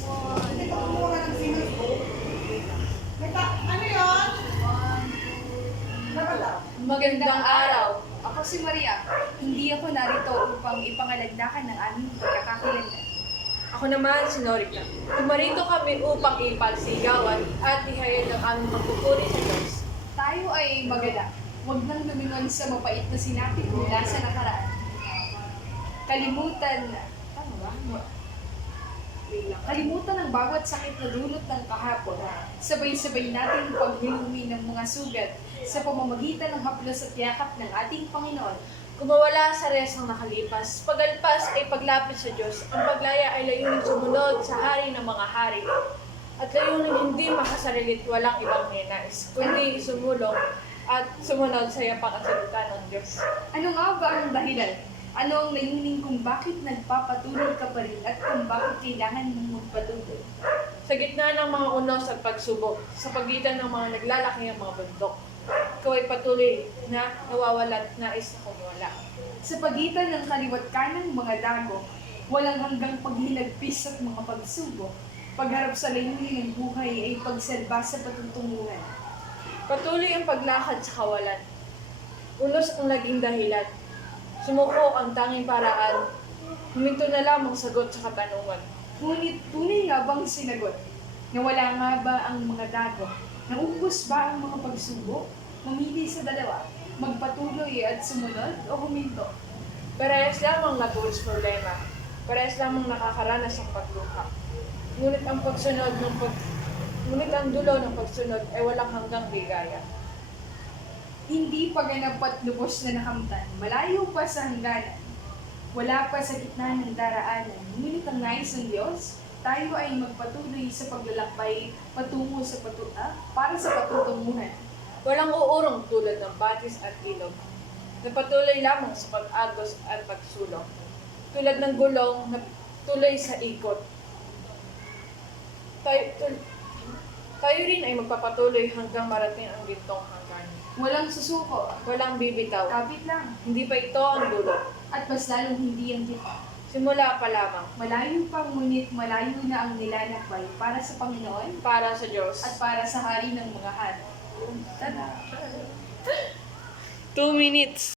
Ano yun? Magandang araw. Ako si Maria. Hindi ako narito upang ipangalagnakan ng aming pagkakakilanlan. Ako naman si Norika. Tumarito kami upang ipagsigawan at ihayag ang aming pagpupuri sa Diyos. Tayo ay magala. Huwag nang lumingon sa mapait na sinabi mula sa nakaraan. Tama ba? Kalimutan ang bawat sakit na dulot ng kahapon. Sabay-sabay natin paghiluwi ng mga sugat sa pamamagitan ng haplos at yakap ng ating Panginoon. Kumawala sa resang nakalipas, pagalpas ay paglapit sa Diyos, ang paglaya ay layuning sumunod sa hari ng mga hari. At layuning hindi makasarilit walang ibang ninais, kundi sumulong at sumunod sa yapang at salita ng Diyos. Ano nga ba ang dahilan? Ano ang layunin kung bakit nagpapatuloy ka pa rin at kung bakit kailangan mong magpatuloy? Sa gitna ng mga unos at pagsubok, sa pagitan ng mga naglalaki ng mga bundok, ikaw ay patuloy na nawawala at nais na kumawala. Sa pagitan ng kaliwat kanang mga dago, walang hanggang paghinagpis at mga pagsubok, pagharap sa layunin ng buhay ay pagsalba sa patutunguhan. Patuloy ang paglakad sa kawalan. Unos ang naging dahilan. Sumuko ang tanging paraan. Huminto na lamang sagot sa katanungan. Ngunit tunay nga bang sinagot? Nawala nga ba ang mga dago? Naubos ba ang mga pagsubok? Mamili sa dalawa, magpatuloy at sumunod o huminto? Parehas lamang nabulos problema. Parehas lamang nakakaranas ng pagluha. Ngunit ang dulo ng pagsunod ay walang hanggang bigaya. Hindi pa ganap at lubos na nakamtan, malayo pa sa hangganan. Wala pa sa gitna ng daraanan, ngunit ang nais ng Diyos, tayo ay magpatuloy sa paglalakbay patungo sa para sa patutunguhan. Walang uurong tulad ng batis at ilog. Napatuloy lamang sa pag-agos at pagsulong. Tulad ng gulong na tuloy sa ikot. Tayo rin ay magpapatuloy hanggang marating ang gintong hangganan. Walang susuko, Walang bibitaw. kapit lang, Hindi pa ito ang dulo. at mas lalong hindi ang kita. Simula pa lamang. Malayo pa ngunit malayo na ang nilalakbay para sa Panginoon Para sa Diyos. at para sa hari ng mga hari. Tada! 2 minutes.